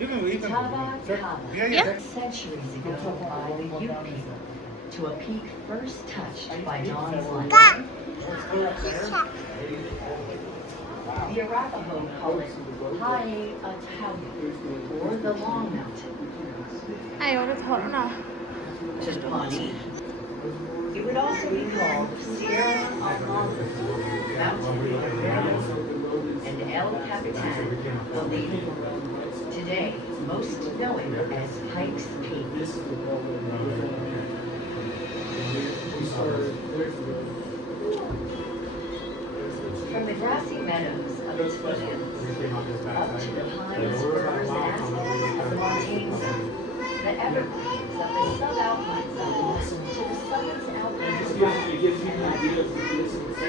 Yeah. Centuries ago by the Ute people, to a peak first touched by Dawn's light. The Arapaho call it High Atalia, or the Long Mountain. ไอ้โอรถถอดเนาะ To the Pawnee. It would also be called Sierra Almada, Mountain of Maryland, and El Capitan, the leading. Today, most know it as Pikes Peak. From the grassy meadows of its foothills, up to the pines, firs, and aspens of the montane zone, the evergreens of the subalpine zone, to the summits and alpines of the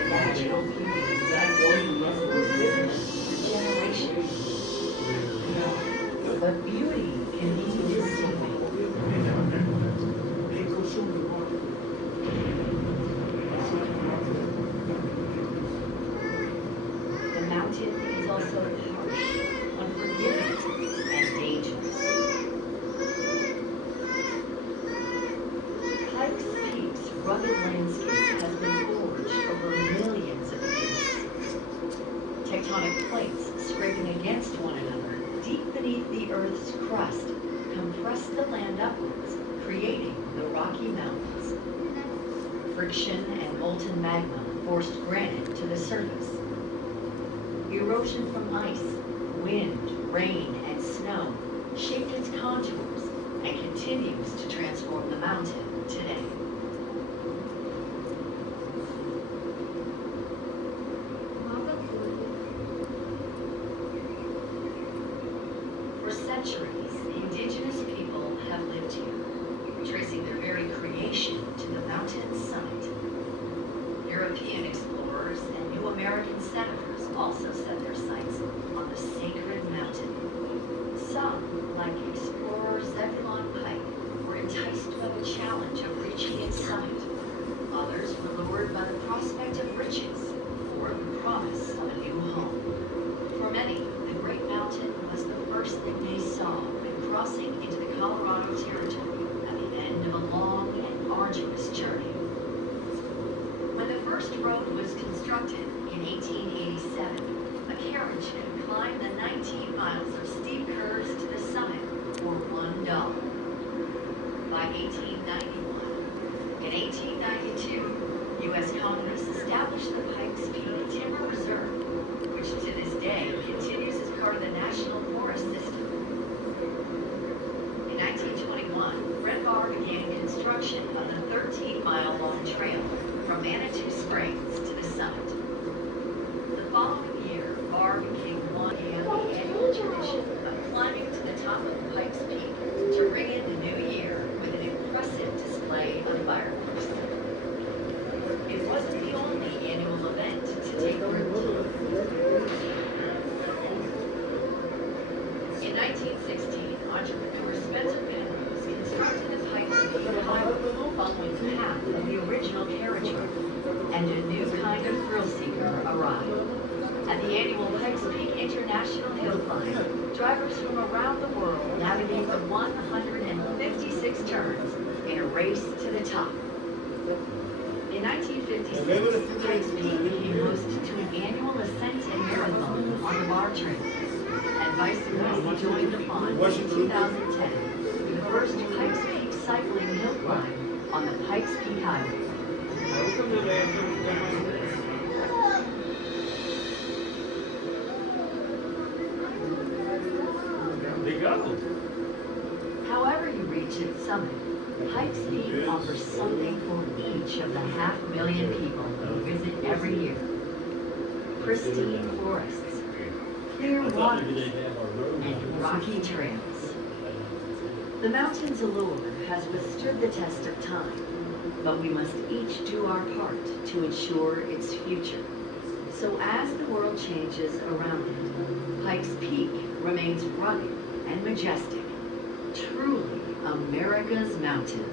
natural beauty generations. But beauty can be deceiving. The mountain is also harsh, unforgiving, and dangerous. Pikes Peak's rugged landscape has been forged over millions of years. Tectonic plates scraping against one another deep beneath the Earth's crust compress the land upwards, creating the Rocky Mountains. Friction and molten magma forced granite to the surface. Erosion from ice, wind, rain, and snow shaped its contours and continues to transform the mountain today. For centuries, indigenous people have lived here, tracing their very creation to the mountain's summit. European explorers and new American settlers also set their sights on the sacred mountain. Some, like explorer Zebulon Pike, were enticed by the challenge of reaching its summit. Others were lured by the prospect of riches or the promise of a new home. For many, the Great Mountain was the first thing they saw when crossing into the Colorado Territory at the end of a long and arduous journey. When the first road was constructed in 1887, a carriage could climb the 19 miles of steep curves to the summit for $1. By 1891, in 1892, U.S. Congress established the Pikes Peak Timber Reserve, which to this day continues as part of the National Forest System. In 1921, Red Bar began construction of the 13-mile-long trail from Manitou Springs to the summit. The following year, Bar became one of the annual tradition of climbing to the top of Pikes Peak to ring in the new year with an impressive display of fireworks. It wasn't the only annual event to take root. In 1916, entrepreneur Spencer Penrose constructed the Pikes Peak Highway following the path of the original carriageway, and a new kind of thrill seeker arrived. At the annual Pikes Peak International Hill Climb, drivers from around the world navigate the 156 turns in a race to the top. In 1956, Pikes Peak became host to an annual ascent and marathon on the Bar Trail, and vice versa joined the fun in 2010 for the first Pikes Peak cycling hill climb on the Pikes Peak Highway. However you reach its summit, Pikes Peak offers something for each of the 500,000 people who visit every year. Pristine forests, clear waters, and rocky trails. The mountain's allure has withstood the test of time, but we must each do our part to ensure its future. So as the world changes around it, Pikes Peak remains rugged and majestic, truly America's mountain.